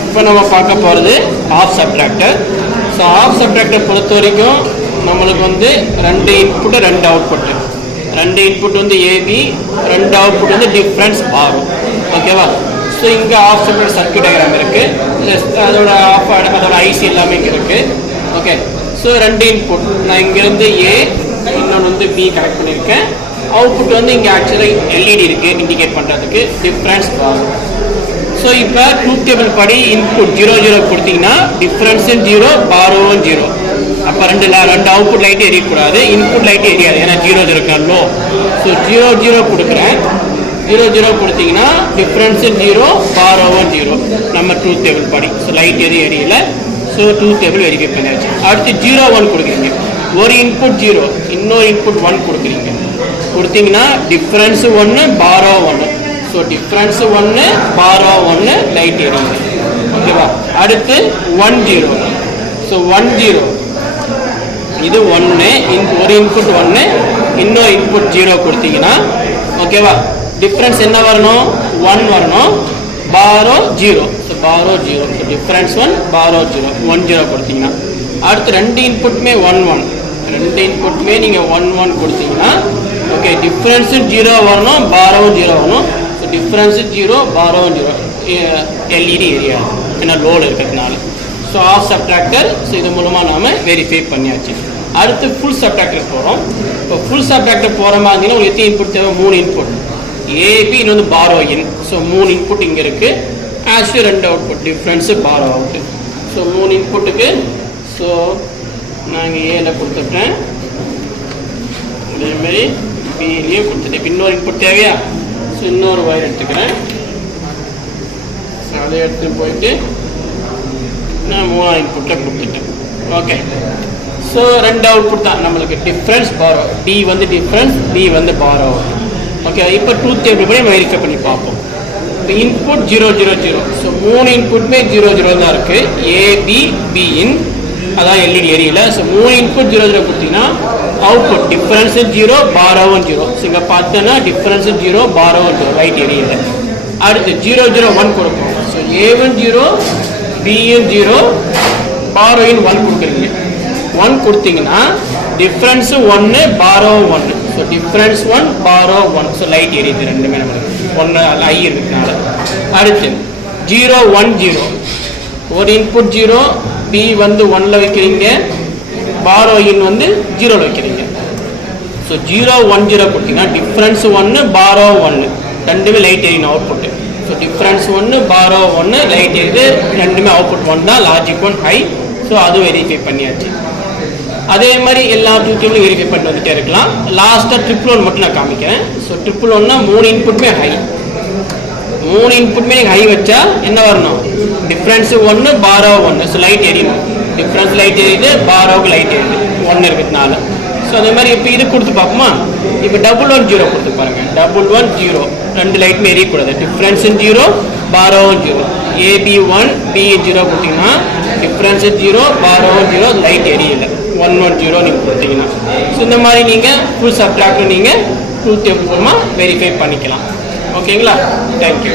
இப்போ நம்ம பார்க்க போகிறது half subtractor. So half subtractor பொறுத்த வரைக்கும் நம்மளுக்கு வந்து 2 இன்புட்டு 2 அவுட்புட்டு. 2 இன்புட் வந்து ஏபி, 2 அவுட்புட் வந்து டிஃப்ரென்ஸ் ஆரும். ஓகேவா? ஸோ இங்கே ஆஃப் சப்ட்ராக்டர் சர்க்யூட் டயக்ராம் இருக்குது, அதோட ஐசி எல்லாமே இங்கே இருக்குது. ஓகே, ஸோ 2 இன்புட் நான் இங்கேருந்து ஏ, இன்னொன்று வந்து பி கனெக்ட் பண்ணியிருக்கேன். அவுட்புட் வந்து இங்கே ஆக்சுவலாக எல்இடி இருக்குது இண்டிகேட் பண்ணுறதுக்கு, டிஃப்ரென்ஸ் ஆகும். ஸோ இப்போ ட்ரூத் டேபிள் படி இன்புட் 0 0 கொடுத்தீங்கன்னா டிஃப்ரென்ஸும் 0, பாரோவும் 0. அப்போ ரெண்டு அவுட்புட் லைட்டு எரியக்கூடாது, இன்புட் லைட்டு எரியாது, ஏன்னா 0 0 லோ. ஸோ 0 0 கொடுக்குறேன். 0 0 கொடுத்தீங்கன்னா டிஃப்ரென்ஸும் 0, பாரோவும் 0 நம்ம ட்ரூத் டேபிள் படி. ஸோ லைட் எதுவும் எரியல. ஸோ ட்ரூத் டேபிள் வெரிஃபை பண்ணியாச்சு. அடுத்து 0 1 கொடுக்குறீங்க. ஒரு இன்புட் 0, இன்னொரு இன்புட் 1 கொடுக்குறீங்க. கொடுத்தீங்கன்னா difference 1, borrow 1. So difference 1, borrow 1, light எரியுது. ஓகேவா? அடுத்து 1 0. ஸோ 1 0 இது 1, ஒரு இன்புட் 1, இன்னொரு இன்புட் 0 கொடுத்தீங்கன்னா ஓகேவா, டிஃப்ரென்ஸ் என்ன வரணும்? 1 வரணும், borrow 0. So borrow 0. So difference 1, borrow 0. 1 0 கொடுத்தீங்கன்னா அடுத்து 2 இன்புட்டுமே 1 1. 2 இன்புட்டுமே நீங்கள் 1 1 கொடுத்தீங்கன்னா ஓகே, டிஃப்ரென்ஸும் 0 வரணும், பாரோவும் 0 வரணும். ஸோ டிஃப்ரென்ஸு 0, பாரோவும் 0. எல்இடி ஏரியா ஏன்னா லோடு இருக்கிறதுனால. So half subtractor. ஸோ இது மூலமாக நாம் வெரிஃபை பண்ணியாச்சு. அடுத்து ஃபுல் சப்ட்ராக்டர் போகிறோம். இப்போ ஃபுல் சப்ட்ராக்டர் போகிற மாதிரி இருந்தீங்கன்னா ஒரு எத்தனை இன்புட் தேவை? 3 இன்புட். ஏபி இன்னும் வந்து பாரோ இன். ஸோ 3 இன்புட் இங்கே இருக்குது. Actually 2 output, difference borrow out. So 3 இன்புட்டுக்கு ஸோ நான் இங்கே ஏல கொடுத்துட்டேன், அதேமாரி பிஏ கொடுத்துட்டேன். இன்னொரு இன்புட் தேவையா? ஸோ இன்னொரு ஒயர் எடுத்துக்கிறேன். ஸோ அதை எடுத்துகிட்டு போயிட்டு நான் 3ஆவது இன்புட்டை கொடுத்துட்டேன். ஓகே, ஸோ 2 அவுட்புட் தான் நம்மளுக்கு, டிஃப்ரென்ஸ் பாரோ. டி வந்து டிஃப்ரென்ஸ், பி வந்து பாரோ. ஓகே, இப்போ ட்ரூத் டேபிள் படி வெரிஃபை பண்ணி பார்ப்போம். இப்போ இன்புட் 0 0 0. ஸோ 3 இன்புட்டுமே 0 0 தான் இருக்குது. ஏபி பி இன், அதான் எல்இடி எரியல. ஸோ 3 இன்புட் 0 0 கொடுத்தீங்கன்னா அவுட்புட் டிஃப்ரென்ஸு 0, பாரோவும் 0. ஸோ இங்கே பார்த்தோன்னா டிஃப்ரென்ஸு 0, பாரோவும் 0, லைட் எரியல. அடுத்து 0 0 1 கொடுப்போம். ஸோ ஏவும் 0, பியும் 0, பாரோயின் 1 கொடுக்குறீங்க. 1 கொடுத்தீங்கன்னா டிஃப்ரென்ஸு 1, பாரோவும் 1. So difference 1, borrow 1. So light எரியுது ரெண்டுமே நம்மளுக்கு, 1 ஐ இருக்கிறதுனால. அடுத்து 0 1 0. ஒரு இன்புட் 0, பி வந்து 1ல் வைக்கிறீங்க, பாரோ இன் வந்து 0ல் வைக்கிறீங்க. ஸோ 0 1 0 கொடுத்தீங்கன்னா டிஃப்ரென்ஸ் 1, பாரோ 1, ரெண்டுமே லைட் எரியணும் output. So difference 1, borrow 1, light எரியுது, ரெண்டுமே அவுட்புட் 1 தான், லாஜிக் 1 ஹை. ஸோ அது வெரிஃபை பண்ணியாச்சு. அதே மாதிரி எல்லா ட்ரூத்தையும் வெரிஃபை பண்ணி வந்துட்டே இருக்கலாம். லாஸ்ட்டாக ட்ரிபிள் 1 மட்டும் நான் காமிக்கிறேன். ஸோ ட்ரிபிள் 1னா 3 இன்புட்டுமே ஹை. 3 இன்புட்டுமே ஹை வச்சா என்ன வரணும்? Difference 1, borrow 1. ஸோ லைட் எரியணும், டிஃப்ரென்ஸ் லைட் எரியுது, பாரோவுக்கு லைட் எரியுது 1 இருக்கிறதுனால. ஸோ அதே மாதிரி இப்போ இது கொடுத்து பார்ப்போமா? இப்போ 1 1 0 கொடுத்து பாருங்கள். 1 1 0, ரெண்டு லைட்டுமே எரியக்கூடாது, டிஃப்ரென்ஸும் 0, பாரோவும் 0. ஏபி 1, பி 0 கொடுத்தீங்கன்னா டிஃப்ரென்ஸு 0, பாரோவும் 0, லைட் எரியல. 1 1 0 நீங்கள் கொடுத்தீங்கன்னா. ஸோ இந்த மாதிரி நீங்கள் ஃபுல் சப்ட்ராக்டர் நீங்கள் ட்ரூத் டேபிள் மூலமாக வெரிஃபை பண்ணிக்கலாம். ஓகேங்களா? தேங்க்யூ.